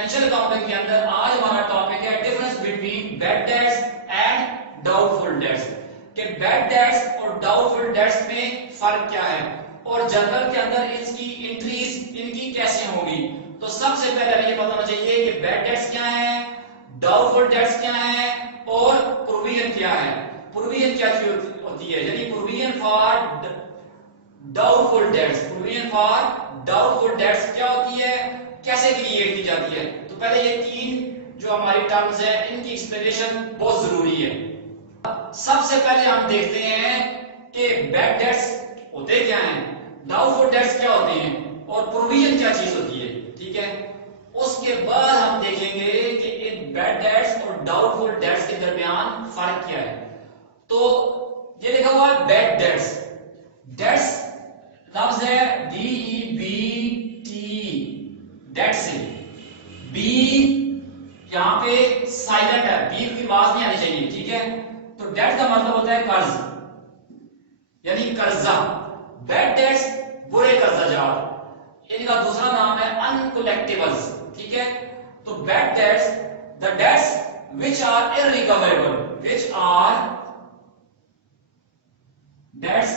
Financial accounting के अंदर आज हमारा टॉपिक है difference between bad debts and doubtful debts. कि बैड डेट्स और डाउटफुल डेट्स में फर्क क्या है और जर्नल के अंदर इसकी एंट्रीज इनकी कैसे होंगी। तो सबसे पहले हमें ये पता होना चाहिए कि बैड डेट्स क्या है, डाउटफुल डेट्स क्या है और प्रोविजन क्या है। प्रोविजन क्या चीज होती है, यानी provision for doubtful dates. Provision for doubtful dates क्या होती है, कैसे क्रिएट की जाती है। तो पहले ये तीन जो हमारी टर्म्स है इनकी एक्सप्लेनेशन बहुत जरूरी है। सबसे पहले हम देखते हैं कि बैड डेट्स होते क्या हैं, डाउटफुल डेट्स क्या होते हैं और प्रोविजन क्या चीज होती है। ठीक है, उसके बाद हम देखेंगे कि इन बैड डेट्स और डाउटफुल डेट्स के दरमियान फर्क क्या है। तो ये लिखा हुआ है बैड डेट्स। डेट्स लफ्ज है DEBT, डेट से बी यहां पे साइलेंट है, बी की आवाज नहीं आनी चाहिए। ठीक है, तो डेट का मतलब होता है कर्ज यानी कर्जा। बैड डेट्स बुरे कर्जा जात, इनका दूसरा नाम है अनकलेक्टिबल्स। ठीक है, तो bad debts the debts which are irrecoverable, which are debts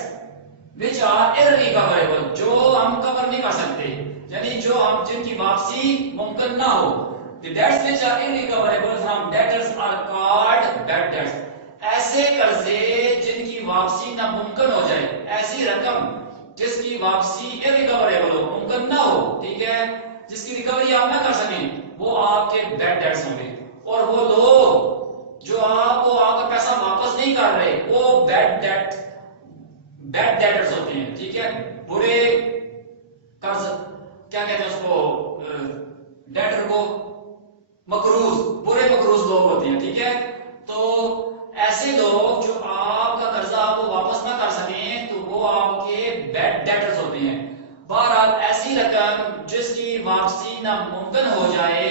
which are irrecoverable, जो हम कवर नहीं कर सकते, यानी जो हम जिनकी वापसी मुमकिन ना हो। The debts which are irrecoverable from debtors are called bad debts। ऐसे कर्जे जिनकी वापसी नामुमकिन हो जाए, ऐसी रकम जिसकी वापसी इररिकवरेबल हो, मुमकिन ना हो, ठीक है, जिसकी रिकवरी आप ना कर सकें, वो आपके बैड डेट्स होंगे। और वो लोग जो आपको आपका पैसा वापस नहीं कर रहे, वो बैड डेटर्स होते हैं। ठीक है, बुरे कर्ज, क्या कहते हैं उसको, डेटर को मकरूज, बुरे मकरूज लोग होते हैं। ठीक है, तो ऐसे लोग जो आपका कर्जा आपको वापस ना कर सकें, तो वो आपके बैड डेटर्स होते हैं। बहरहाल ऐसी रकम जिसकी वापसी नामुमकिन हो जाए,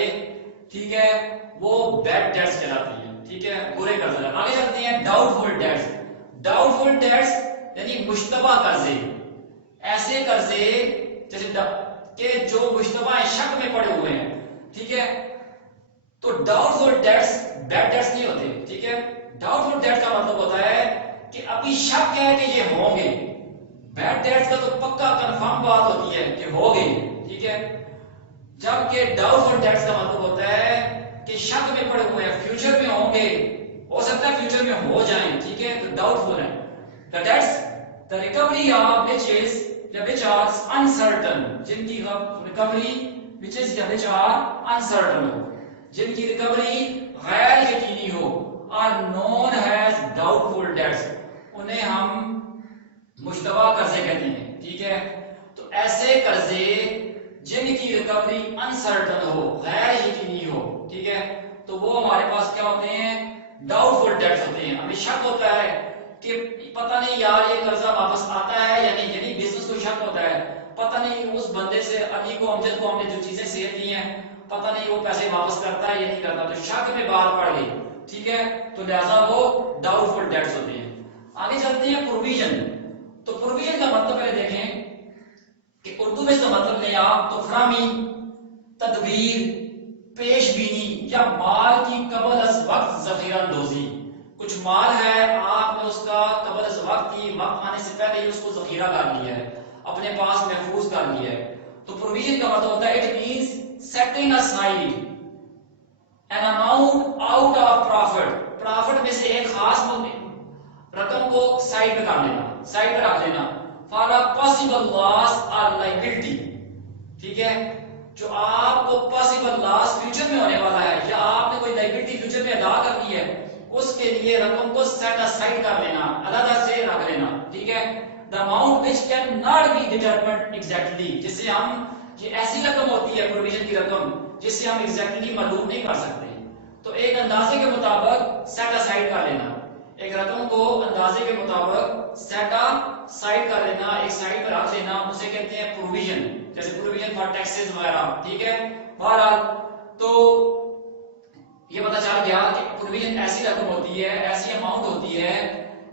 ठीक है, वो बैड डेट्स कहलाती है। ठीक है, बुरे कर्जे। आगे चलते हैं डाउटफुल डेट्स। डाउटफुल डेट्स यानी मुश्तबा कर्जे, ऐसे कर्जे जैसे के जो मुश्तबा शक में पड़े हुए हैं। ठीक है, तो डाउटफुल डेट्स बैड डेट्स नहीं होते। ठीक है, डाउटफुल डेट्स का मतलब होता है कि अभी शक है कि ये होंगे। बैड डेट्स का तो पक्का कंफर्म बात होती है कि होंगे। ठीक है, जबकि डाउटफुल डेट्स का मतलब होता है कि शक में पड़े हुए हैं, फ्यूचर में होंगे, हो सकता है फ्यूचर में हो जाएं। ठीक है, तो डाउटफुल है। The debts the recovery of which are uncertain, जिनकी रिकवरी which are uncertain हो, जिनकी रिकवरी गैर यकीनी हो, are known as doubtful debts, उन्हें हम मुश्तबा कर्जे कहते हैं। ठीक है, तो ऐसे कर्जे जिनकी रिकवरी अनसर्टन हो, गैर यकीनी हो, ठीक है, तो वो हमारे पास क्या होते हैं, डाउटफुल डेट्स होते हैं। हमें शक होता है कि पता नहीं यार ये कर्जा वापस आता है या नहीं, यानी बिजनेस को शक होता है, पता नहीं उस बंदे से अली को अमजद को हमने जो चीजें सेल दी हैं, पता नहीं वो पैसे वापस करता है या नहीं करता, तो शक में बाहर पड़ गई। ठीक है, तो लिहाजा वो डाउटफुल डेट्स होते हैं। आगे चलते हैं प्रोविजन। तो प्रोविजन का मतलब पहले देखें कि उर्दू में इसका मतलब लें आप तो फरामी, तदबीर, पेशबीनी या माल की कबल अज वक्त जखीरा अंदोजी। कुछ माल है, आपने उसका कबल अज वक्त ही, वक्त आने से पहले ही उसको जखीरा कर लिया है, अपने पास महफूज कर लिया है। तो प्रोविजन का मतलब होता है it means setting aside an amount out of profit, profit में से एक खास रकम को साइड पे कर लेना, साइड पे रख लेना, फॉर अ पॉसिबल लॉस और लायबिलिटी। ठीक है, जो आपको पॉसिबल लॉस फ्यूचर में होने वाला है या आपने कोई लायबिलिटी फ्यूचर में अदा करनी है, उसके लिए रकम को सेट असाइड कर लेना, अलग से रख लेना। ठीक है, the amount which can not be determined exactly, जिसे हम, ये ऐसी रकम होती है प्रोविजन की रकम जिसे हम एग्जैक्टली मालूम नहीं कर सकते, तो एक अंदाजे के मुताबिक सेट असाइड कर लेना, एक रकम को अंदाजे के मुताबिक सेट असाइड कर लेना, एक साइड पर रख लेना, उसे कहते हैं प्रोविजन, जैसे प्रोविजन फॉर टैक्सेस वगैरह। ठीक है, बहरहाल तो ये पता चल गया कि प्रोविजन ऐसी रकम होती है, ऐसी अमाउंट होती है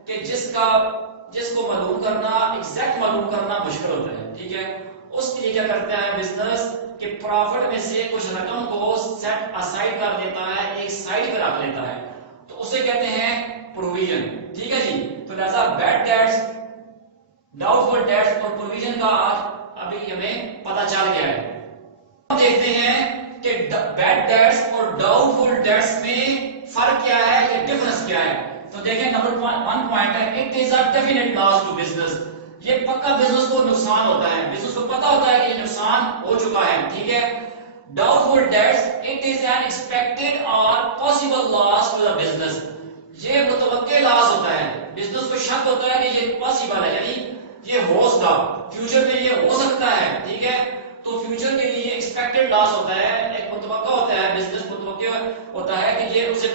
कि जिसको मालूम करना, एग्जैक्ट मालूम करना मुश्किल होता है। ठीक है, उसके लिए क्या करता है बिजनेस कि प्रॉफिट में से कुछ रकम को सेट असाइड कर देता है, एक साइड पे रख लेता है, तो उसे कहते हैं प्रोविजन। ठीक है जी। तो लिहाजा बैड डेट्स, डाउटफुल डेट्स और प्रोविजन का अभी हमें पता चल गया है। हम देखते हैं कि बैड डेट्स और डाउटफुल डेट्स में फर्क क्या है, या डिफरेंस क्या है। तो देखें नंबर 1 पॉइंट है, it is a definite loss to business. ये पक्का बिजनेस को नुकसान होता है, बिजनेस को पता होता है कि ये नुकसान हो चुका है। ठीक है। Doubtful debts, it is an expected और possible loss to the business. ये मुतवक्के लॉस होता है, बिजनेस को शक होता है कि ये पॉसिबल है, यानी ये हो सकता, फ्यूचर में ये हो सकता है। ठीक है। तो फ्यूचर के लिए एक्सपेक्टेड लॉस होता है, एक मुतवक्का होता है, बिजनेस मुतवक्का होता है कि ये उसे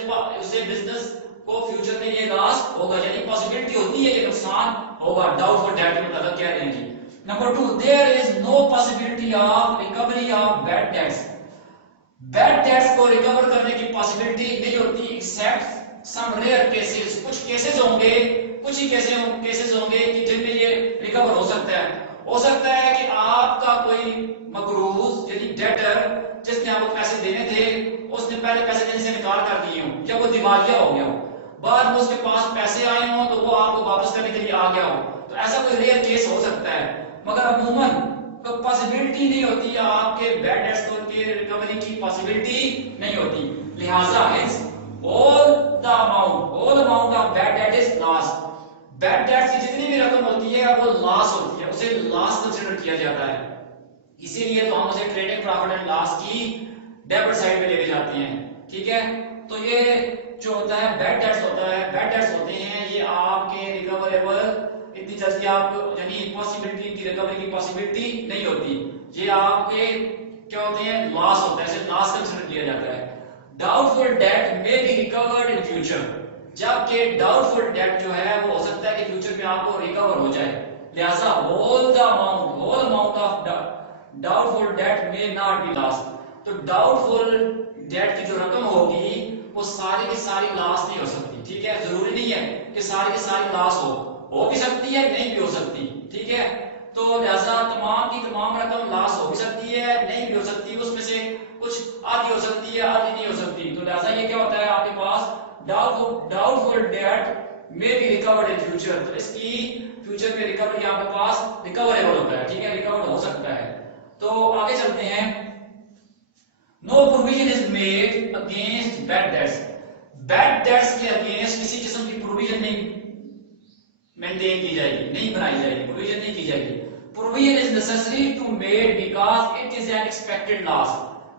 बिजनेस को फ्यूचर में ये लॉस होगा, यानी पॉसिबिलिटी होती है ये नुकसान होगा। डाउटफुल डेट में मतलब क्या है जी। Number 2, there is no possibility of recovery of bad debts. Bad debts को रिकवर करने की पॉसिबिलिटी नहीं होती एक्सेप्ट सम रेयर केसेस। कुछ केसेस होंगे, कुछ ही केसेस होंगे कि जिनमें ये रिकवर हो सकता है। हो सकता है कि आपका कोई मकरूज यानी डेटर जिसने आपको पैसे देने थे, उसने पहले पैसे देने से इनकार कर दिए हो, या वो दिवालिया हो गया हो, बाद में उसके पास पैसे आए हो तो वो आपको वापस करने के लिए आ गया हो, तो ऐसा कोई रेयर केस हो सकता है। मगर अमूमन तो पॉसिबिलिटी नहीं होती, आपके बैड डेट्स के रिकवरी की पॉसिबिलिटी नहीं होती। लिहाजा all amount of bad debt is loss. Bad debts की जितनी भी रकम होती है वो लॉस होती है, उसे लॉस कंसीडर किया जाता है। इसीलिए तो हम उसे ट्रेडिंग प्रॉफिट एंड लॉस की डेबिट साइड पे लेके जाते हैं। ठीक है। तो ये जो होता है बैड डेट्स होता है, बैड डेट्स होते हैं ये आपके रिकवरेबल इतनी जल्दी आप यानी पॉसिबिलिटी की रिकवरी की पॉसिबिलिटी नहीं होती, ये आपके क्या होते हैं लॉस होता है, इसे लॉस कंसीडर किया जाता है। Doubtful debt may be recovered in future. जबकि डाउटफुल डेट जो है वो हो सकता है कि फ्यूचर में आपको रिकवर हो जाए। लिहाजा whole amount of doubtful debt may not be loss. तो डाउटफुल डेट की जो रकम होगी वो सारी की सारी लॉस नहीं हो सकती। ठीक है। जरूरी नहीं है कि सारी की सारी लॉस हो भी सकती है, नहीं भी हो सकती। ठीक है। तो लिहाजा तमाम की तमाम रकम लॉस हो भी सकती है, नहीं भी हो सकती, उसमें से कुछ आधी हो सकती है, आधी नहीं हो सकती। तो लिहाजा ये क्या होता है आपके पास डाउटफुल डेट में बी रिकवर्ड इन फ्यूचर। तो इसकी फ्यूचर में रिकवरी आपके पास रिकवरेबल होता है। ठीक है। रिकवर हो सकता है। तो आगे चलते हैं। No provision is made against bad debts. Bad debts के अगेंस्ट किसी किस्म की प्रोविजन नहीं मेंटेन की जाएगी, नहीं बनाई जाएगी, प्रोविजन नहीं की जाएगी। Provision is necessary to made because it is an expected loss.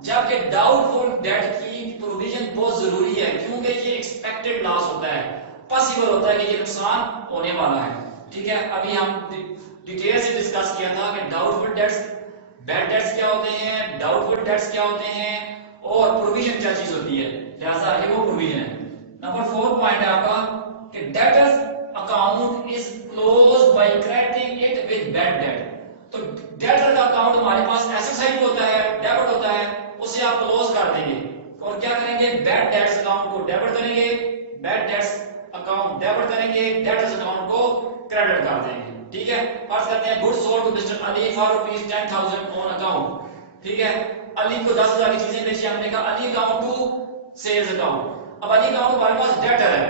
जबकि डाउटफुल डेट की प्रोविजन बहुत जरूरी है, क्योंकि ये एक्सपेक्टेड लॉस होता है, पॉसिबल होता है कि ये नुकसान होने वाला है। ठीक है। अभी हम डिटेल से डिस्कस किया था कि डाउटफुल डेट्स, बैड डेट्स क्या होते हैं, डाउटफुल डेट्स क्या होते हैं, और प्रोविजन क्या चीज होती है। लिहाजा ये वो प्रोविजन है। नंबर 4 पॉइंट है आपका कि debtors account is close by crediting it with bad debt. तो डेटर का अकाउंट हमारे पास एसेट साइड होता है, डेबिट होता है, उसे आप क्लोज कर देंगे और क्या करेंगे, बैड डेट्स अकाउंट को डेबिट करेंगे, बैड डेट्स अकाउंट डेबिट करेंगे, डेटर्स अकाउंट को क्रेडिट कर देंगे। ठीक है। फर्ज करते हैं goods sold to mister Ali for ₹10,000 on account. ठीक है। अली को 10,000 की चीजें बेची, हमने कहा Ali account to sales account. अब अली अकाउंट हमारे पास डेटर है,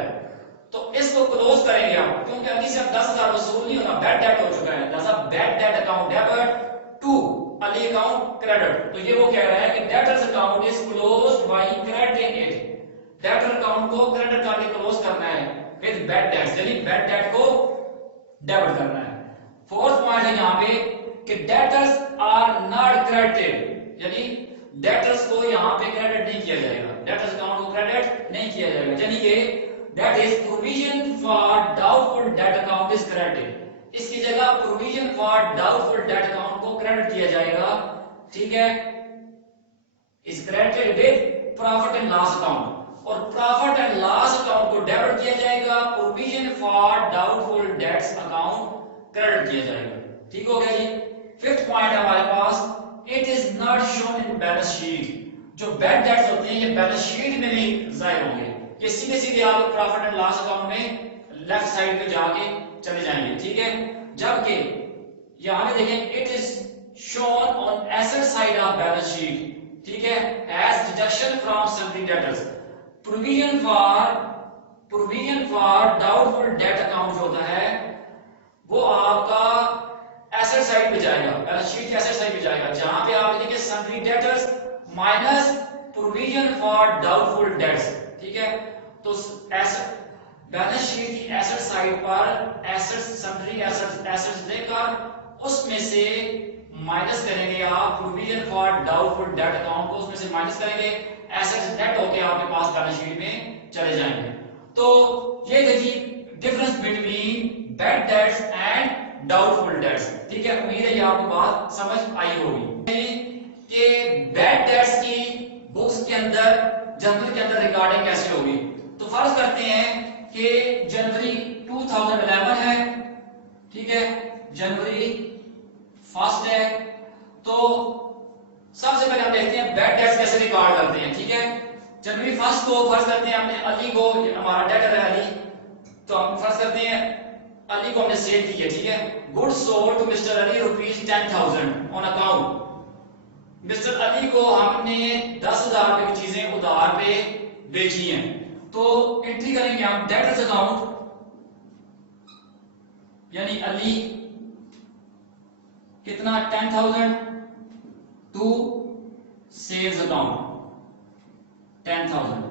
तो इसको क्लोज करेंगे आप, क्योंकि अली से अब 10,000 वसूल नहीं होना, बैड डेट हो चुका है। जैसा bad debt account debit to Ali account credit. तो ये वो कह रहा है कि debtors account is closed by crediting it. Debtor account को क्रेडिट करके क्लोज करना है विद बैड डेट्स, यानी बैड डेट को डेबिट करना है। फोर्थ पॉइंट है यहाँ पे कि डेटर्स आर नॉट क्रेडिटेड, यानी डेटर्स को यहाँ पे क्रेडिट नहीं किया जाएगा, डेटर्स अकाउंट को क्रेडिट नहीं किया जाएगा, यानी कि that is provision for doubtful debt account is credited। इसकी जगह provision for doubtful debt account को क्रेडिट किया जाएगा। ठीक है। is credited with profit and loss account, और profit and loss account को डेबिट किया जाएगा, provision for doubtful debts account credit किया जाएगा। ठीक हो गया जी। फिफ्थ पॉइंट हमारे पास, it is not shown in balance sheet। जो बैड डेट्स होते हैं ये बैलेंस शीट में नहीं जाहिर होंगे, ये सीधे सीधे आप प्रॉफिट एंड लॉस अकाउंट में लेफ्ट साइड पे जाके चले जाएंगे। ठीक है। जबकि यहां पे देखें it is shown on asset side of balance sheet, ठीक है, as deduction from sundry debtors. provision for doubtful debt account जो होता है वो आपका एसेट साइड पे जाएगा, बैलेंस शीट के एसेट साइड पे जाएगा, जहां पे आप लिखेंगे sundry debtors minus provision for doubtful dates, ठीक है। तो बैलेंस शीट की एसेट साइड पर एसेट्स, सन्ड्री एसेट्स लेकर उसमें से माइनस करेंगे आप provision for doubtful debt account को, उसमें से माइनस करेंगे, एसेट्स नेट होके आपके पास बैलेंस शीट में चले जाएंगे। तो ये देखिए difference between bad debts and doubtful debts, ठीक है। उम्मीद है ये आपको बात समझ आई होगी कि बैड डेट्स की बुक्स के अंदर जनवरी के अंदर रिकॉर्डिंग कैसे होगी। तो फर्ज करते हैं कि जनवरी 2011 है, ठीक है, जनवरी 1 है, तो सबसे पहले हम देखते हैं बैड डेट्स कैसे रिकॉर्ड करते हैं, ठीक है। जनवरी 1 को फर्ज करते हैं हमने अली को, हमारा डेटर है अली, तो हम फर्ज करते हैं अली को हमने सेल की है, ठीक है। Goods sold to mister Ali ₹10,000 on account. Mister Ali को हमने 10,000 रुपए की चीजें उधार पे बेची हैं, तो एंट्री करेंगे हम डेटर्स अकाउंट, यानी अली कितना 10,000 टू सेल्स अकाउंट 10,000,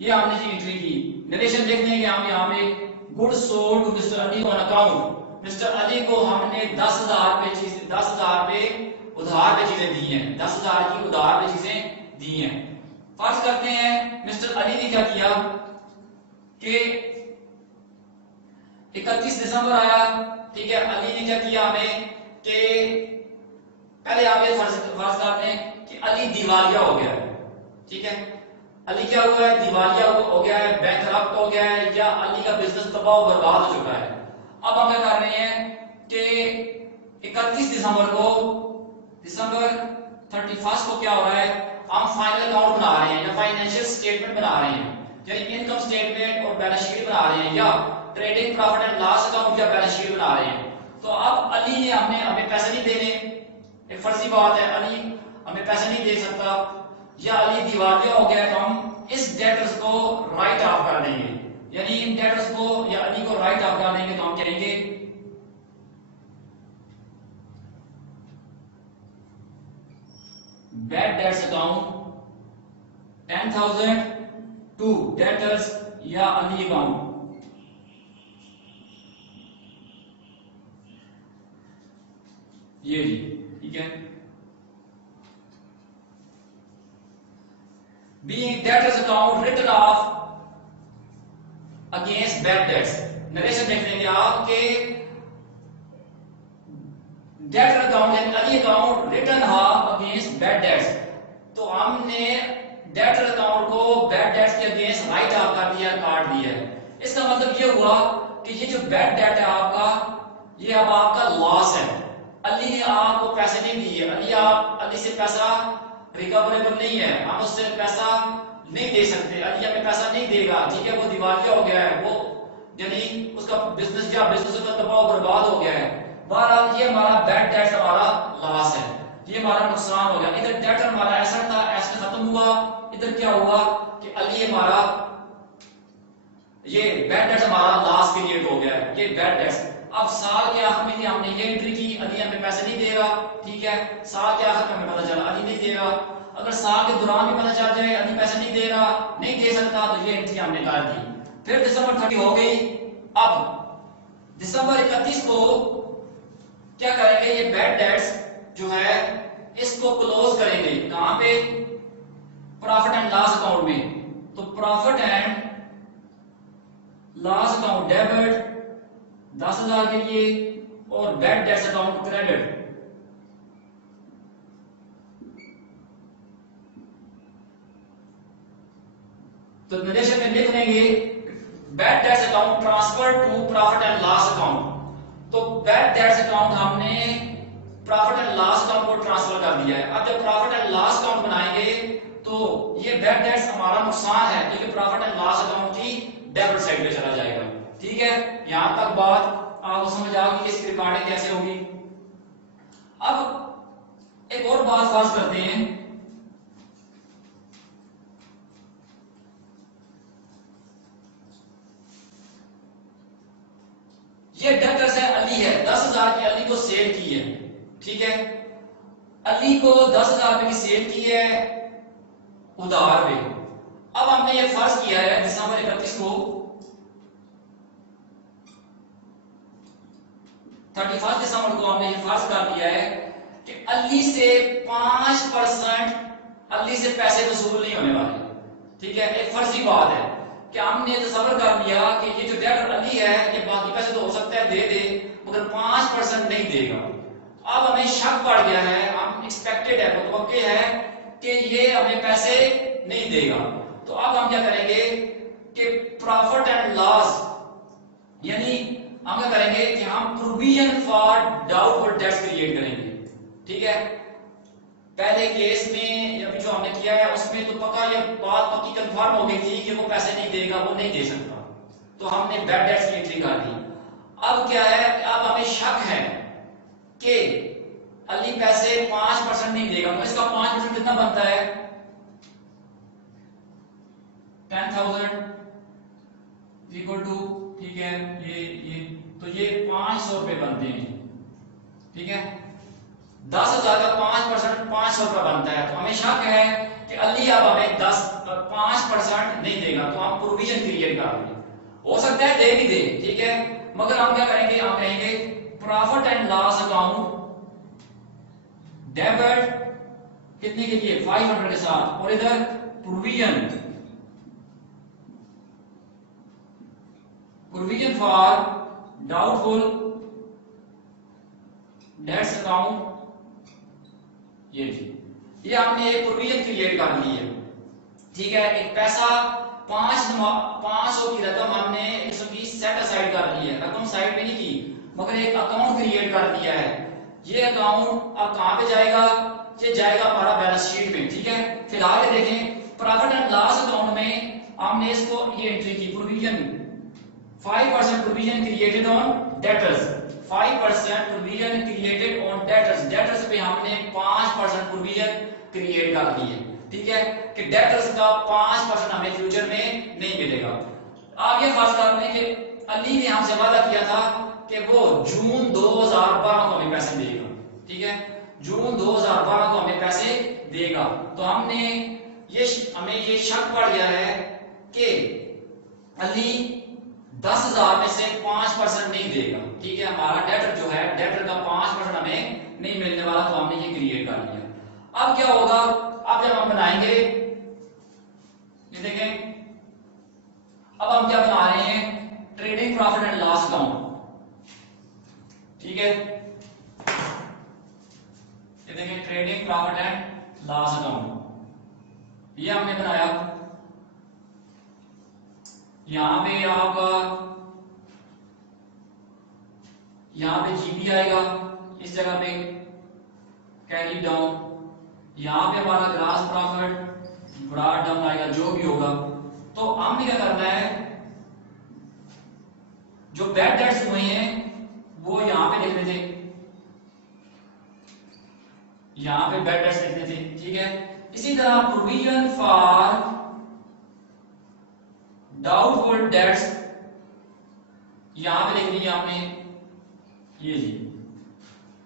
ये हमने जी एंट्री की। नरेशन देख लेंगे हम यहाँ पे good sold to mister Ali on account, mister Ali को हमने 10,000 पे उधार पे चीजें दी हैं, 10,000 की उधार पे चीजें दी हैं। फर्ज करते हैं मिस्टर अली ने क्या किया कि 31 दिसंबर आया, ठीक है। अली ने क्या किया हमें कि पहले आप ये फर्ज करते हैं कि अली दिवालिया हो गया है, ठीक है। अली क्या हुआ है, दिवालिया हो गया है, बैंकरप्ट हो गया है, या अली का बिजनेस तबाह बर्बाद हो चुका है। अब हम क्या कर रहे हैं कि 31 दिसंबर 31 को क्या हो रहा है, हम फाइनल अकाउंट बना रहे हैं या फाइनेंशियल स्टेटमेंट बना रहे हैं, यानी इनकम स्टेटमेंट और बैलेंस शीट बना रहे हैं, या trading profit and loss account या बैलेंस शीट बना रहे हैं। तो अब अली ने हमें पैसे नहीं देने, एक फर्जी बात है, अली हमें पैसे नहीं दे सकता, या अली दिवालिया हो गया, तो हम इस डेटर्स को राइट ऑफ कर देंगे, यानी इन डेटर्स को या अली को राइट ऑफ कर देंगे। तो हम कहेंगे bad debts account 10,000 to debtors या अली अकाउंट, ये जी, ठीक है। Being debtors account written off against bad debts, narration देख लेंगे आप कि डेटर अकाउंट यानी Ali account written off against bad debts, तो हमने डेटर अकाउंट को बैड डेट्स के अगेंस्ट राइट ऑफ कर दिया, काट दिया है। इसका मतलब ये हुआ कि ये जो बैड डेट है आपका, ये अब आपका लॉस है। अली ने आपको पैसे नहीं दिए, अली से पैसा रिकवरेबल नहीं है, हम उससे पैसा नहीं दे सकते, अली हमें पैसा नहीं देगा, ठीक है। वो दिवालिया हो गया है, वो यानी उसका बिजनेस का तबाह बर्बाद हो गया है। बहरहाल ये हमारा बैड डेट, हमारा लॉस है, ये हमारा नुकसान हो गया। इधर डेट हमारा ऐसा था, ऐसे खत्म हुआ, इधर क्या हुआ कि अली हमारा ये बैड डेट हमारा लॉस पीरियड हो गया है, ये बैड डेट। अब साल के आखिर में हमने ये एंट्री की, अली हमें पैसे नहीं दे रहा, ठीक है। साल के आखिर में हमें पता चला अली नहीं दे रहा, अगर साल के दौरान भी पता चल जाए अली पैसे नहीं दे रहा, नहीं दे सकता, तो ये एंट्री हमने कर दी। फिर दिसंबर 30 हो गई, अब दिसंबर 31 को क्या करेंगे, ये बैड डेट्स जो है इसको क्लोज करेंगे, कहां पे, प्रॉफिट एंड लॉस अकाउंट में। तो profit and loss account debit 10,000 के लिए और बैड डेट्स अकाउंट क्रेडिट। तो निर्देशन में लिख लेंगे bad debts account transfer to profit and loss account. तो बैड डेट्स अकाउंट हमने प्रॉफिट एंड लॉस अकाउंट को ट्रांसफर कर दिया है। अब जब प्रॉफिट एंड लॉस अकाउंट बनाएंगे तो ये बैड डेट्स हमारा नुकसान है, तो ये प्रॉफिट एंड लॉस अकाउंट की डेबिट साइड पे चला जाएगा, ठीक है। यहां तक बात आपको समझ आ गई कि इसकी रिकॉर्डिंग कैसे होगी। अब एक और बात फर्ज करते हैं, ये डेटर्स है, अली है, 10,000 की अली को सेल की है, ठीक है, अली को 10,000 रुपए की सेल की है उधार पे। अब हमने ये फर्ज किया है दिसंबर 31 को 31 दिसंबर को हमने ये फर्ज कर लिया है कि अली से 5% अली से पैसे वसूल नहीं होने वाले, ठीक है। एक फर्जी बात है कि हमने तसव्वुर कर लिया कि ये जो डेटर अली है ये बाकी पैसे तो हो सकता है दे दे मगर 5% नहीं देगा। अब हमें शक पड़ गया है, हम एक्सपेक्टेड है, मुतवक्के है कि ये हमें पैसे नहीं देगा। तो अब हम क्या करेंगे कि प्रॉफिट एंड लॉस, यानी हम क्या करेंगे कि हम provision for doubtful dates create करेंगे, ठीक है। पहले केस में अभी जो हमने किया है उसमें तो पक्का ये बात पक्की कंफर्म हो गई थी कि वो पैसे नहीं देगा, वो नहीं दे सकता, तो हमने बैड डेट्स की एंट्री कर दी। अब क्या है, अब हमें शक है कि अली पैसे 5% नहीं देगा, तो इसका 5% कितना बनता है 10,000 इक्वल टू, ठीक है, ये तो ये 500 रुपए बनते हैं, ठीक है। 10,000 का 5% 500 रुपया बनता है, तो हमें शक है कि अली अब हमें 5% नहीं देगा, तो हम प्रोविजन क्रिएट कर देंगे, हो सकता है दे भी दे, ठीक है, मगर हम क्या करेंगे, हम कहेंगे profit and loss account debit कितने के लिए 500 के साथ, और इधर provision for doubtful debts account, ये हमने एक प्रोविजन क्रिएट कर ली है, ठीक है। एक पैसा 500 की रकम हमने 120 सेट असाइड कर ली है, रकम साइड में नहीं की मगर एक अकाउंट क्रिएट कर दिया है। ये अकाउंट अब कहां पे जाएगा, ये जाएगा हमारा बैलेंस शीट में, ठीक है। फिलहाल ये देखें प्रॉफिट एंड लॉस अकाउंट में हमने इसको ये एंट्री की provision 5% provision created on debtors, 5% provision created on debtors, debtors पे हमने 5% प्रोविजन क्रिएट कर दी है, ठीक है, कि डेटर्स का 5% हमें फ्यूचर में नहीं मिलेगा। आप ये फर्ज कर लें कि अली ने हमसे वादा किया था कि वो जून 2012 को हमें पैसे देगा, ठीक है, जून 2012 को हमें पैसे देगा। तो हमें ये शक पड़ गया है कि अली 10,000 में से 5% नहीं देगा, ठीक है, हमारा डेटर जो है डेटर का 5% हमें नहीं मिलने वाला, तो हमने ये क्रिएट कर लिया। अब क्या होगा, अब जब हम बनाएंगे, ये देखें अब हम क्या बना रहे हैं, trading profit and loss account, ठीक है, ये देखें trading profit and loss account, ये हमने बनाया। यहां पे आपका यहां पे जीबी आएगा, इस जगह पे कैरी डाउन, यहां पे हमारा ग्रास प्रॉफिट ब्रॉड डाउन आएगा, जो भी होगा। तो हमने क्या करना है, जो बैड डेट्स हुए हैं वो यहां पे लिखने थे, यहां पे बैड डेट्स लिखने थे, ठीक है। इसी तरह प्रोविजन फॉर डाउटफुल डेट्स यहां पे लिखनी है आपने, ये जी।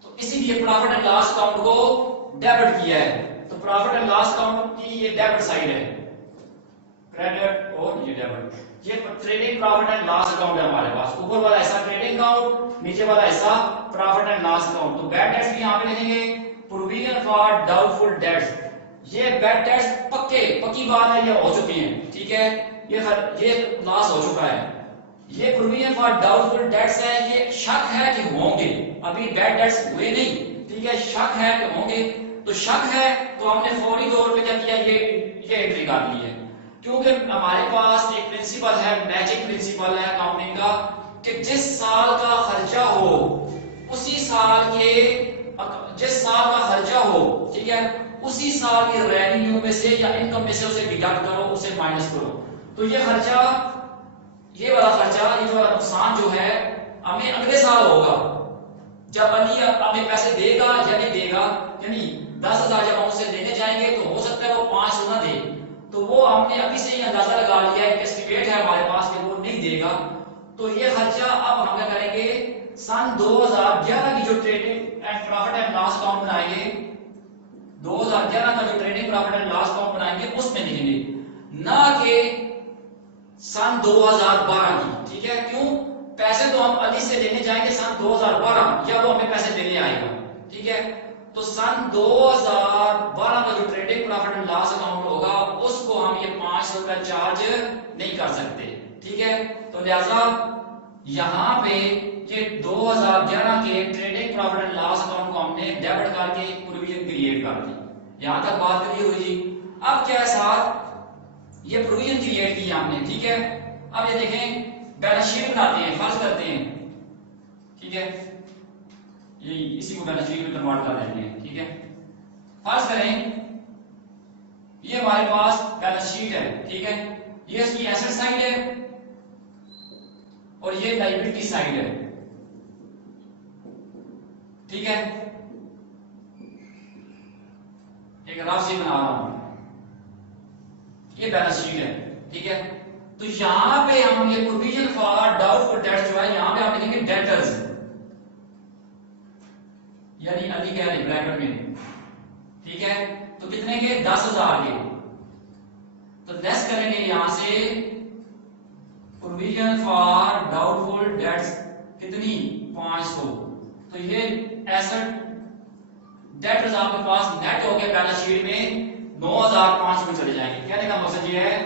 तो इसीलिए प्रॉफिट एंड लॉस अकाउंट को डेबिट किया है, तो प्रॉफिट एंड लॉस अकाउंट की ये डेबिट साइड है, क्रेडिट और ये डेबिट, ये trading profit and loss account है हमारे पास। ऊपर वाला हिस्सा ट्रेडिंग अकाउंट, नीचे वाला हिस्सा प्रॉफिट एंड लॉस अकाउंट। तो बैड डेट्स भी यहां पे लिखेंगे, प्रोविजन फॉर डाउटफुल डेट्स, ये बैड डेट्स पक्की बात है, ये हो चुके हैं, ठीक है, ये लॉस हो चुका है। ये प्रोविजन फॉर डाउटफुल डेट्स है, ये शक है कि होंगे, अभी बैड डेट्स हुए नहीं, ठीक है, शक है कि होंगे। तो शक है तो हमने फौरी तौर पे क्या किया, ये एंट्री कर ली है, क्योंकि हमारे पास एक प्रिंसिपल है, मैजिक प्रिंसिपल है अकाउंटिंग का, कि जिस साल का खर्चा हो उसी साल के, जिस साल का खर्चा हो, ठीक है, उसी साल के रेवेन्यू में से या इनकम में से उसे डिडक्ट करो, उसे माइनस करो। तो ये खर्चा, ये वाला खर्चा, ये वाला नुकसान जो है हमें अगले साल होगा, जब अली हमें पैसे देगा या नहीं देगा, यानी 10,000 जब हम उससे लेने जाएंगे तो हो सकता है वो 500 ना दे, तो वो हमने अभी से ही अंदाजा लगा लिया है, एस्टिमेट है हमारे पास कि वो नहीं देगा। तो ये खर्चा अब हम क्या करेंगे, सन 2011 की जो trading and profit and loss account बनाएंगे, 2011 का जो trading profit and loss account बनाएंगे उसमें लिखेंगे, ना कि सन 2012 की। ठीक है, क्यों? पैसे तो हम अली से लेने जाएंगे सन 2012 या वो हमें पैसे देने आएगा। ठीक है, तो सन 2012 का जो trading profit and loss account होगा उसको हम ये 500 रुपया चार्ज नहीं कर सकते। ठीक है, तो लिहाजा यहां पे ये 2011 के trading profit and loss account को हमने डेबिट करके प्रोविजन क्रिएट कर दी। यहां तक बात क्लियर हुई जी। अब क्या है साहब, ये प्रोविजन क्रिएट की हमने। ठीक है, अब ये देखें बैलेंस शीट बनाते हैं, फर्ज करते हैं। ठीक है, ये इसी को बैलेंस शीट में कन्वर्ट कर देते हैं। ठीक है, फर्ज करें ये हमारे पास बैलेंस शीट है। ठीक है, ये इसकी एसेट साइड है और ये लायबिलिटी साइड है। ठीक है, एक राशि बना रहा हूं, ये बैलेंस शीट है। ठीक है, तो यहां पे हम ये प्रोविजन फॉर डाउटफुल डेट्स जो है यहां पे आप लिखेंगे डेटर्स, यानी अली कह रहे ब्रैकेट में। ठीक है, तो कितने के? 10,000 के। तो लेस करेंगे यहां से प्रोविजन फॉर डाउटफुल डेट्स कितनी? 500। तो ये एसेट डेटर्स आपके पास नेट हो गया बैलेंस शीट में 9,500 में चले जाएंगे। कहने का मकसद ये है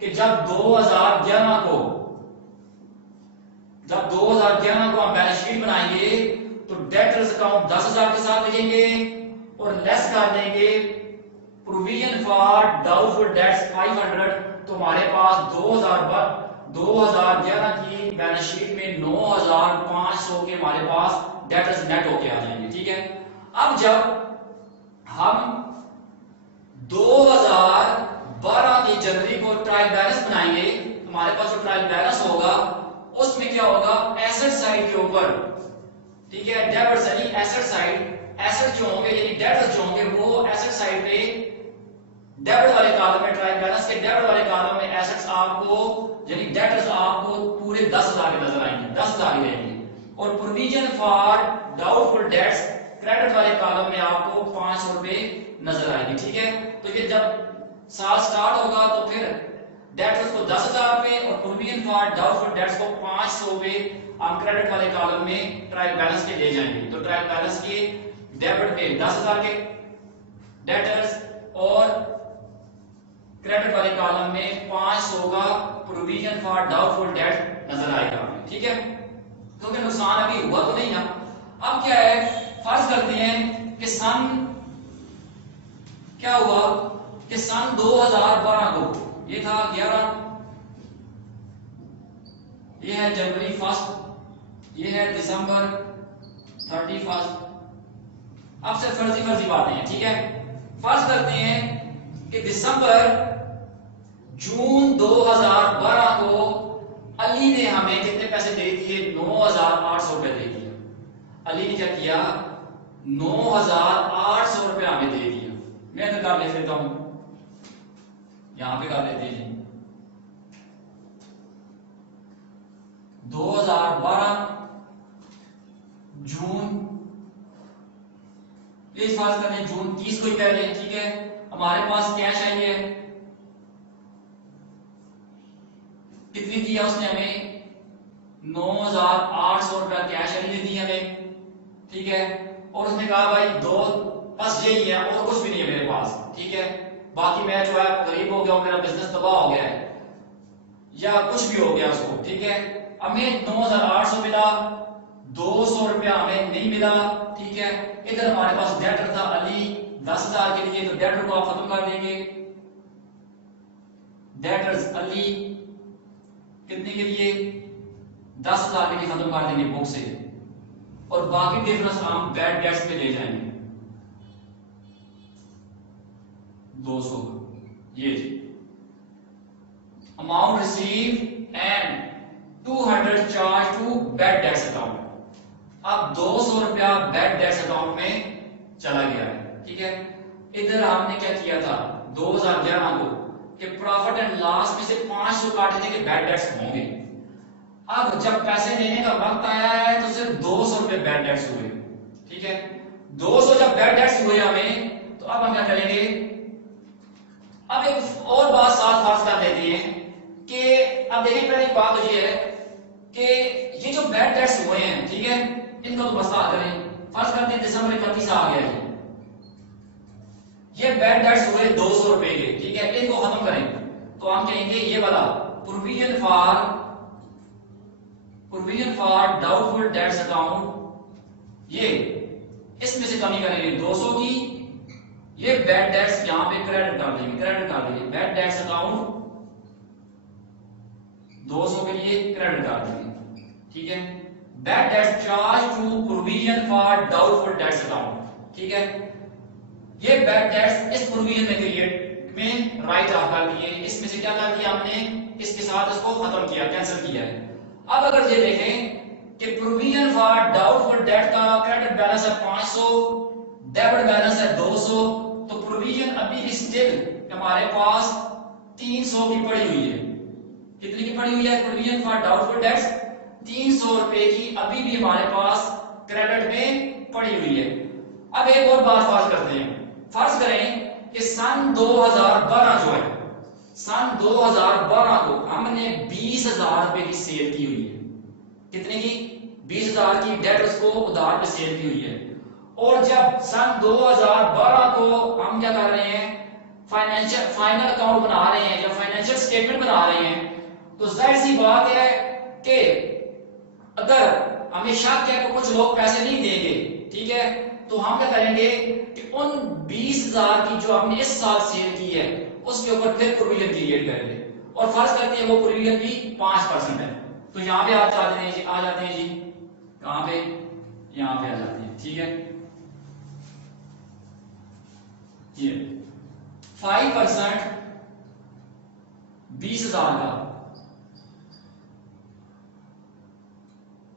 कि जब 2011 को हम बैलेंस शीट बनाएंगे तो डेटर्स अकाउंट 10,000 के साथ लिखेंगे और लेस कर देंगे प्रोविजन फॉर डाउटफुल डेट्स 500। तो हमारे पास 2011 की बैलेंस शीट में 9,500 के हमारे पास डेटर्स नेट होके आ जाएंगे। ठीक है, अब जब हम 2012 की जनवरी को ट्रायल बैलेंस बनाएंगे, हमारे पास जो ट्रायल बैलेंस होगा उसमें क्या होगा, एसेट साइड के ऊपर। ठीक है, डेबिट्स यानी एसेट साइड, एसेट जो होंगे यानी डेबिट्स जो होंगे वो एसेट साइड पे डेबिट वाले कॉलम में, ट्रायल बैलेंस के डेबिट वाले कॉलम में एसेट्स आपको यानी डेटर्स आपको पूरे 10,000 के नजर आएंगे, 10,000 ही रहेंगे। और provision for doubtful dates credit वाले कॉलम में आपको 500 रुपए नजर आएंगे। ठीक है, तो ये जब साल स्टार्ट होगा तो फिर डेटर्स को 10,000 रुपए और प्रोविजन फॉर डाउटफुल डेट्स को 500 रुपए हम क्रेडिट वाले कॉलम में ट्रायल बैलेंस के ले जाएंगे। तो ट्रायल बैलेंस के डेबिट के 10,000 के डेटर्स और क्रेडिट वाले कॉलम में 500 का प्रोविजन फॉर डाउटफुल डेट नजर आएगा। ठीक है, क्योंकि नुकसान अभी हुआ तो नहीं ना। अब क्या है, फर्ज करते हैं कि सन क्या हुआ कि सन 2012 को ये था 11, ये है जनवरी 1, ये है दिसंबर 31। अब से फर्जी बातें हैं। ठीक है, फर्ज करते हैं कि दिसंबर जून 2012 को अली ने हमें कितने पैसे दे दिए? 9,800 रुपए दे दिया। अली ने क्या किया? 9,800 रुपए हमें दे दिया। मैं कर ले लेता हूं, यहां पे कर लेते हैं 2012 जून, प्लीज फर्ज करें जून 30 को ही कह लें। ठीक है, हमारे पास कैश आई है, कितनी दी है उसने हमें? 9,800 रुपया कैश अली ने दी हमें। ठीक है, और उसने कहा भाई दो बस यही है और कुछ भी नहीं है मेरे पास। ठीक है, बाकी मैं जो है गरीब हो गया हूं, मेरा बिजनेस तबाह हो गया है या कुछ भी हो गया उसको। ठीक है, हमें 9,800 मिला, 200 रुपया हमें नहीं मिला। ठीक है, इधर हमारे पास डेटर था अली 10,000 के लिए, तो डेटर को आप खत्म कर देंगे। डेटर्स अली कितने के लिए? 10,000 के लिए खत्म कर देंगे बुक से, और बाकी डिफरेंस हम बैड डेट्स पे ले जाएंगे 200। ये amount receive and 200 charge to bad debts account. अब 200 रुपया डेट्स अकाउंट में चला गया है। ठीक है, इधर हमने क्या किया था 2011 को कि प्रॉफिट एंड लॉस में से 500 काटे थे कि बैड डेट्स होंगे। अब जब पैसे देने का वक्त आया है तो सिर्फ 200 रुपए बैड डेट्स हुए। ठीक है, 200 जब बैड डेट्स हुए हमें, तो अब हम क्या करेंगे, अब एक और बात साथ बात कर लेते हैं कि अब देखिए पहले एक बात तो ये है कि ये जो बैड डेट्स हुए हैं, ठीक है, इनका तो मसला करें। फर्ज करते हैं दिसंबर 31 आ गया है, ये बैड डेट्स हुए 200 रुपए के। ठीक है, इनको खत्म करें तो हम कहेंगे ये वाला provision for doubtful debts account, ये इसमें से कमी करेंगे 200 की, ये बैड डेट्स यहां पे क्रेडिट कर देंगे बैड डेट्स अकाउंट 200 के लिए क्रेडिट कर देंगे। ठीक है, bad debts charge to provision for doubtful debts account. ठीक है, ये बैड डेट्स इस प्रोविजन में क्रिएट में राइट ऑफ कर दिए, इसमें से क्या कर दिया हमने, इसके साथ इसको खत्म किया, कैंसिल किया है। अब अगर ये देखें कि प्रोविजन फॉर डाउटफुल डेट का क्रेडिट बैलेंस है 500, डेबिट बैलेंस है 200, तो प्रोविजन अभी भी स्टिल हमारे पास 300 की पड़ी हुई है। कितनी की पड़ी हुई है प्रोविजन फॉर डाउटफुल डेट्स? 300 रुपए की अभी भी हमारे पास क्रेडिट में पड़ी हुई है। अब एक और बात फर्ज करते हैं, फर्ज करें कि सन 2012 जो है, सन 2012 को हमने 20,000 रुपए की सेल की हुई है। कितने की? 20,000 की डेट उसको उधार पे सेल की हुई है। और जब सन 2012 को हम क्या कर रहे हैं, फाइनेंशियल फाइनल अकाउंट बना रहे हैं या फाइनेंशियल स्टेटमेंट बना रहे हैं, तो जाहिर सी बात है कि अगर हमें शक है कि कुछ लोग पैसे नहीं देंगे, ठीक है, तो हम क्या करेंगे कि उन 20,000 की जो हमने इस साल सेल की है उसके ऊपर फिर प्रोविजन क्रिएट करेंगे, और फर्ज करते हैं वो प्रोविजन भी 5% है। तो यहाँ पे आ जाते हैं जी, कहां पे, यहाँ पे आ जाते हैं। ठीक है, ये 5% 20,000 का,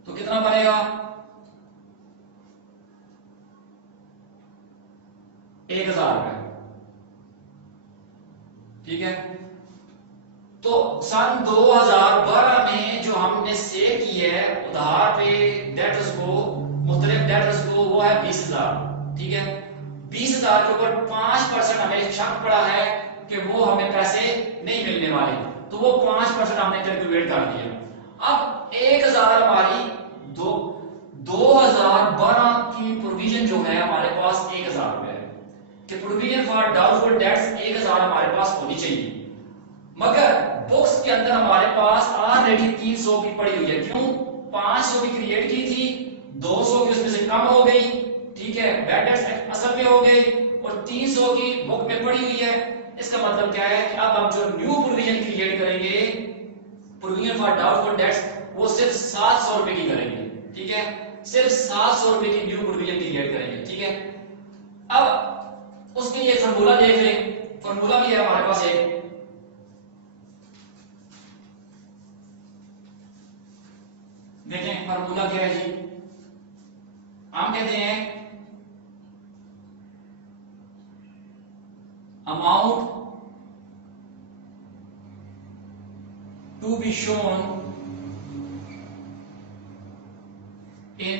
तो कितना बनेगा? 1,000 रुपए। ठीक है, तो सन 2012 में जो हमने सेल की है उधार पे डेटर्स को, मुख्तलिफ डेटर्स को, वो है 20,000। ठीक है, 20,000 के ऊपर 5% हमें शक पड़ा है कि वो हमें पैसे नहीं मिलने वाले, तो वो 5% हमने कैलकुलेट कर दिया। अब 1,000 हमारी 2012 की प्रोविजन जो है हमारे पास 1,000 रुपए है कि प्रोविजन फॉर डाउटफुल डेट्स 1,000 हमारे पास होनी चाहिए, मगर बुक्स के अंदर हमारे पास ऑलरेडी 300 की पड़ी हुई है। क्यों? 500 की क्रिएट की थी, 200 की उसमें से कम हो गई, ठीक है, बैड डेट्स असल में हो गई, और 300 की बुक में पड़ी हुई है। इसका मतलब क्या है कि अब हम जो न्यू प्रोविजन क्रिएट करेंगे, प्रोविजन फॉर डाउटफुल डेट्स, वो सिर्फ 700 रुपए की करेंगे। ठीक है, सिर्फ 700 रुपए की न्यू प्रोविजन क्रिएट करेंगे। ठीक है, अब उसके लिए फॉर्मूला देख लें, फॉर्मूला भी है हमारे पास एक, देखें फॉर्मूला क्या है जी। हम कहते हैं amount to be shown in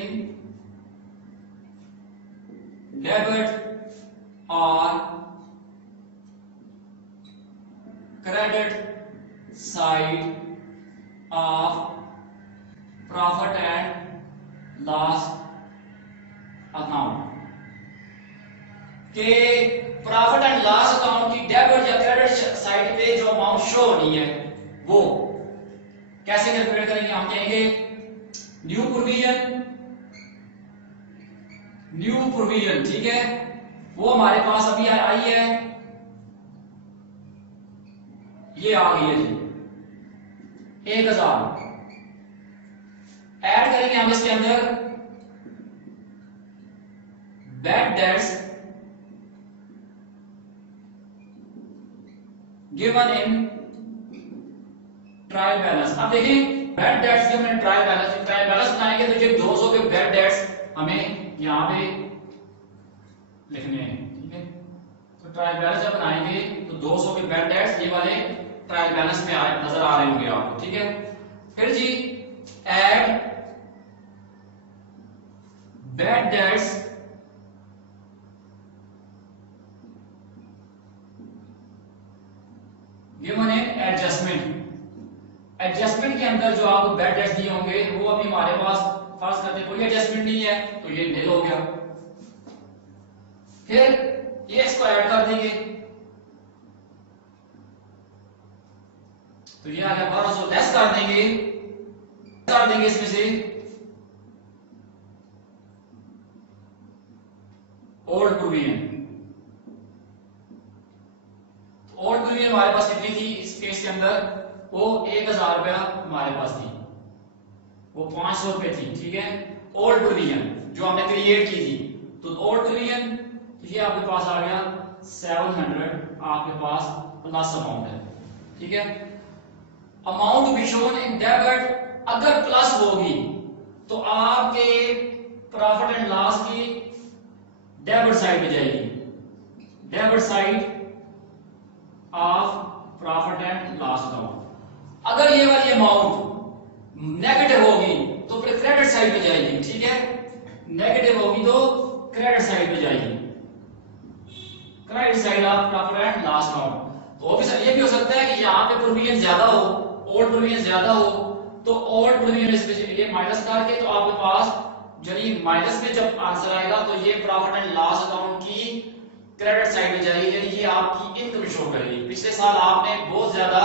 debit और credit side of profit and loss account के प्रॉफिट एंड लॉस अकाउंट की डेबिट या क्रेडिट साइड पे जो अमाउंट शो होनी है वो कैसे कैलकुलेट करेंगे? हम कहेंगे न्यू प्रोविजन, ठीक है, वो हमारे पास अभी आई है, ये आ गई है जी 1,000। ऐड करेंगे हम इसके अंदर bad debts given in trial balance. अब देखिए bad debts given in trial balance बनाएंगे तो ये 200 के बैड डेट्स हमें यहाँ पे लिखने हैं, ठीक है। तो ट्रायल बैलेंस जब बनाएंगे तो 200 के बैड डेट्स ये वाले ट्रायल बैलेंस में नजर आ रहे होंगे आपको, ठीक है। फिर जी add bad debts given in adjustment. Adjustment के अंदर जो आपको बैड डेट्स दिए होंगे वो अभी हमारे पास फर्ज करते कोई एडजस्टमेंट नहीं है तो ये नील हो गया। फिर ये इसको ऐड कर देंगे तो ये आ गया 1200, लेस कर देंगे इसमें से ओल्ड प्रोविजन। ओल्ड प्रोविजन हमारे पास कितनी थी इस केस के अंदर, वो 1000 रुपया हमारे पास थी, वो 500 रुपए थी, ठीक है। ओल्ड प्रोविजन जो हमने क्रिएट की थी, तो ओल्ड प्रोविजन तो ये आपके पास आ गया 700 आपके पास प्लस अमाउंट है, ठीक है। Amount B shown in debit अगर प्लस होगी तो आपके प्रॉफिट एंड लॉस की डेबिट साइड पे जाएगी, debit side of profit and loss account. अगर ये वाली अमाउंट नेगेटिव होगी तो फिर क्रेडिट साइड पे जाएगी, ठीक है। नेगेटिव होगी तो क्रेडिट साइड पे जाएगी, credit side of profit and loss account. तो ऑब्वियसली ये भी हो सकता है कि यहाँ पे प्रोविजन ज्यादा हो, ओल्ड प्रोविजन ज्यादा हो, तो ओल्ड प्रोविजन ये माइनस करके तो आपके पास यानी माइनस में जब आंसर आएगा तो ये प्रॉफिट एंड लॉस अकाउंट की क्रेडिट साइड में जाएगी, यानी ये आपकी इनकम शो करेगी। पिछले साल आपने बहुत ज्यादा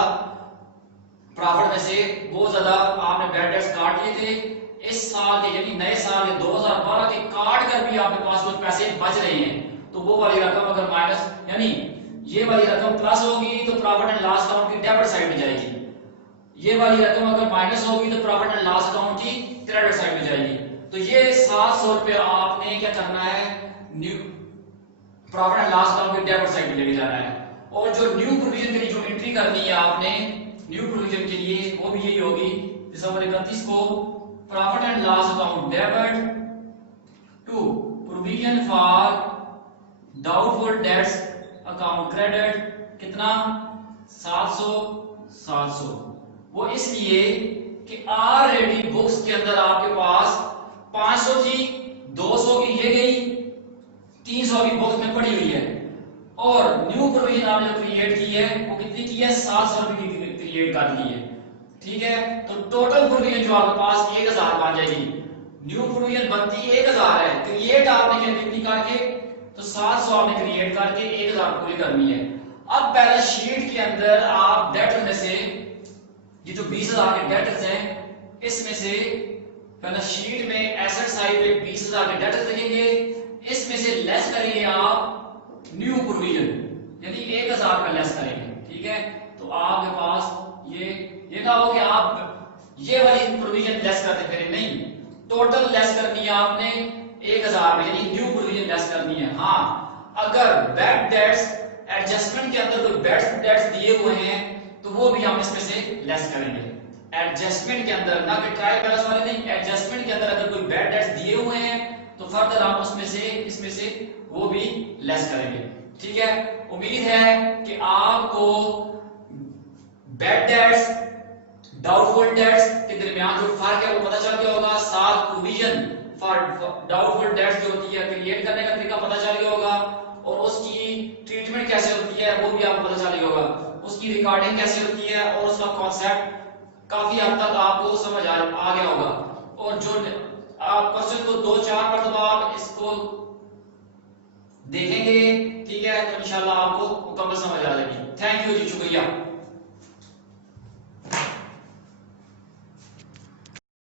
प्रॉफिट में से बहुत ज्यादा आपने बैड डेट्स काट लिए थे, इस साल के यानी नए साल के 2012 के काट कर भी आपके पास कुछ पैसे बच रहे हैं, तो वो वाली रकम अगर माइनस यानी ये वाली रकम प्लस होगी तो प्रॉफिट एंड लॉस अकाउंट की डेबिट साइड में जाएगी, ये वाली रकम अगर माइनस होगी तो प्रॉफिट एंड लॉस अकाउंट की क्रेडिट साइड में जाएगी। तो ये 700 रुपया आपने क्या करना है, new profit and loss account की डेबिट साइड में लेके जाना है। और जो न्यू प्रोविजन के लिए जो एंट्री करनी है आपने न्यू प्रोविजन के लिए वो भी यही होगी, दिसंबर 31 को profit and loss account debit to provision for doubtful debts account credit कितना 700। वो इसलिए कि ऑलरेडी बुक्स के अंदर आपके पास 500 थी, 200 की ये गई, 300 की बुक्स में पड़ी हुई है, और न्यू प्रोविजन आपने जो क्रिएट की है वो कितनी की है 700 रुपए की क्रिएट कर दी है, ठीक है। तो टोटल प्रोविजन जो आपके पास 1000 बन जाएगी। न्यू प्रोविजन बनती 1000 है, क्रिएट आपने कितनी करके तो 700 आपने क्रिएट करके 1000 पूरी करनी है। अब बैलेंस शीट के अंदर आप डेटर में से ये जो 20000 के डेटर्स हैं इसमें से बैलेंस शीट में एसेट साइड पे 20000 के डेटर्स लिखेंगे, इसमें से लेस करेंगे आप न्यू प्रोविजन यानी 1000 का लेस करेंगे, ठीक है। तो आपके पास ये ना हो कि आप ये वाली प्रोविजन लेस करते फिर नहीं, टोटल लेस करनी है आपने 1000 में यानी न्यू प्रोविजन लेस करनी है। हाँ, अगर बैड डेट्स एडजस्टमेंट के अंदर कोई बैड डेट्स दिए हुए हैं तो वो भी हम इसमें से लेस करेंगे। एडजस्टमेंट के अंदर ना कि ट्रायल बैलेंस वाले नहीं, एडजस्टमेंट के अंदर अगर कोई बैड डेट्स दिए हुए हैं तो फर्दर हम उसमें से इसमें से वो भी लेस करेंगे, ठीक है। उम्मीद है कि आपको बैड डेट्स डाउटफुल डेट्स के दरमियान जो फर्क है वो पता चल गया होगा। साथ प्रोविजन फॉर डाउटफुल डेट्स जो होती है क्रिएट करने का तरीका पता चल गया होगा, और उसकी ट्रीटमेंट कैसे होती है वो भी आपको पता चल गया होगा, उसकी रिकॉर्डिंग कैसे होती है और उसका कॉन्सेप्ट काफी हद तक आपको समझ आ गया होगा। और जो आप क्वेश्चन को 2-4 मरतबा आप इसको देखेंगे, ठीक है, तो इंशाल्लाह आपको मुकम्मल समझ आ जाएगी। थैंक यू जी, शुक्रिया।